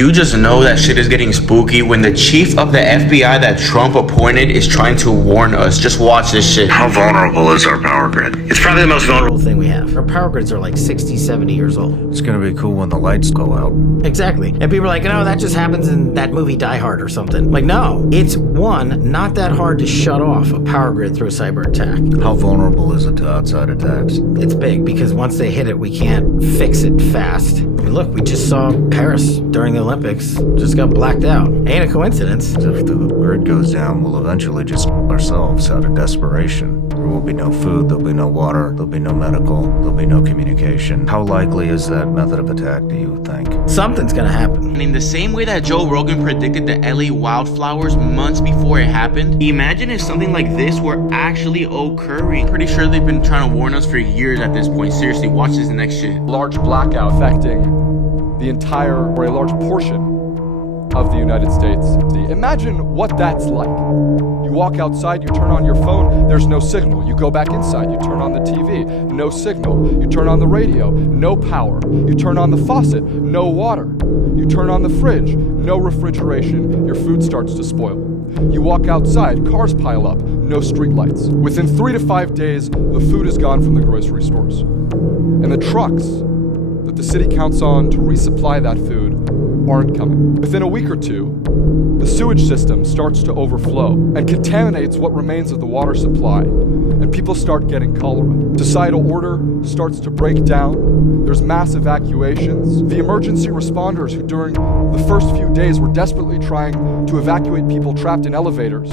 You just know that shit is getting spooky when the chief of the FBI that Trump appointed is trying to warn us. Just watch this shit. How vulnerable is our power grid? It's probably the most vulnerable Thing we have. Our power grids are like 60, 70 years old. It's gonna be cool when the lights go out. Exactly. And people are like, oh, that just happens in that movie Die Hard or something. Like, no. It's one, not that hard to shut off a power grid through a cyber attack. How vulnerable is it to outside attacks? It's big because once they hit it, we can't fix it fast. I mean, look, we just saw Paris during the Olympics just got blacked out. Ain't a coincidence. If the grid goes down, we'll eventually just ourselves out of desperation. There will be no food, there'll be no water, there'll be no medical, there'll be no communication. How likely is that method of attack, do you think? Something's gonna happen. And in the same way that Joe Rogan predicted the LA wildflowers months before it happened, imagine if something like this were actually occurring. Pretty sure they've been trying to warn us for years at this point. Seriously, watch this next shit. Large blackout affecting the entire or a large portion of the United States. Imagine what that's like. You walk outside, you turn on your phone, there's no signal. You go back inside, you turn on the TV, no signal. You turn on the radio, no power. You turn on the faucet, no water. You turn on the fridge, no refrigeration. Your food starts to spoil. You walk outside, cars pile up, no street lights. Within 3 to 5 days, the food is gone from the grocery stores. And the trucks that the city counts on to resupply that food aren't coming. Within a week or two, the sewage system starts to overflow and contaminates what remains of the water supply, and people start getting cholera. Societal order starts to break down. There's mass evacuations. The emergency responders who during the first few days were desperately trying to evacuate people trapped in elevators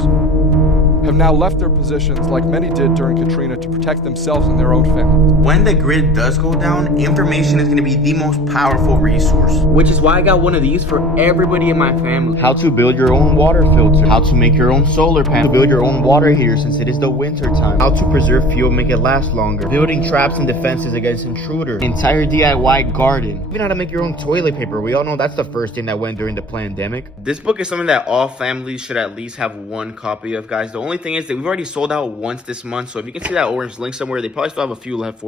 have now left their positions like many did during Katrina to protect themselves and their own families. When the grid does go down, information is going to be the most powerful resource. Which is why I got one of these for everybody in my family. How to build your own water filter. How to make your own solar panel. To build your own water heater since it is the winter time. How to preserve fuel, make it last longer. Building traps and defenses against intruders. Entire DIY garden. Even how to make your own toilet paper. We all know that's the first thing that went during the pandemic. This book is something that all families should at least have one copy of, guys. The only thing is that we've already sold out once this month, so if you can see that orange link somewhere, they probably still have a few left for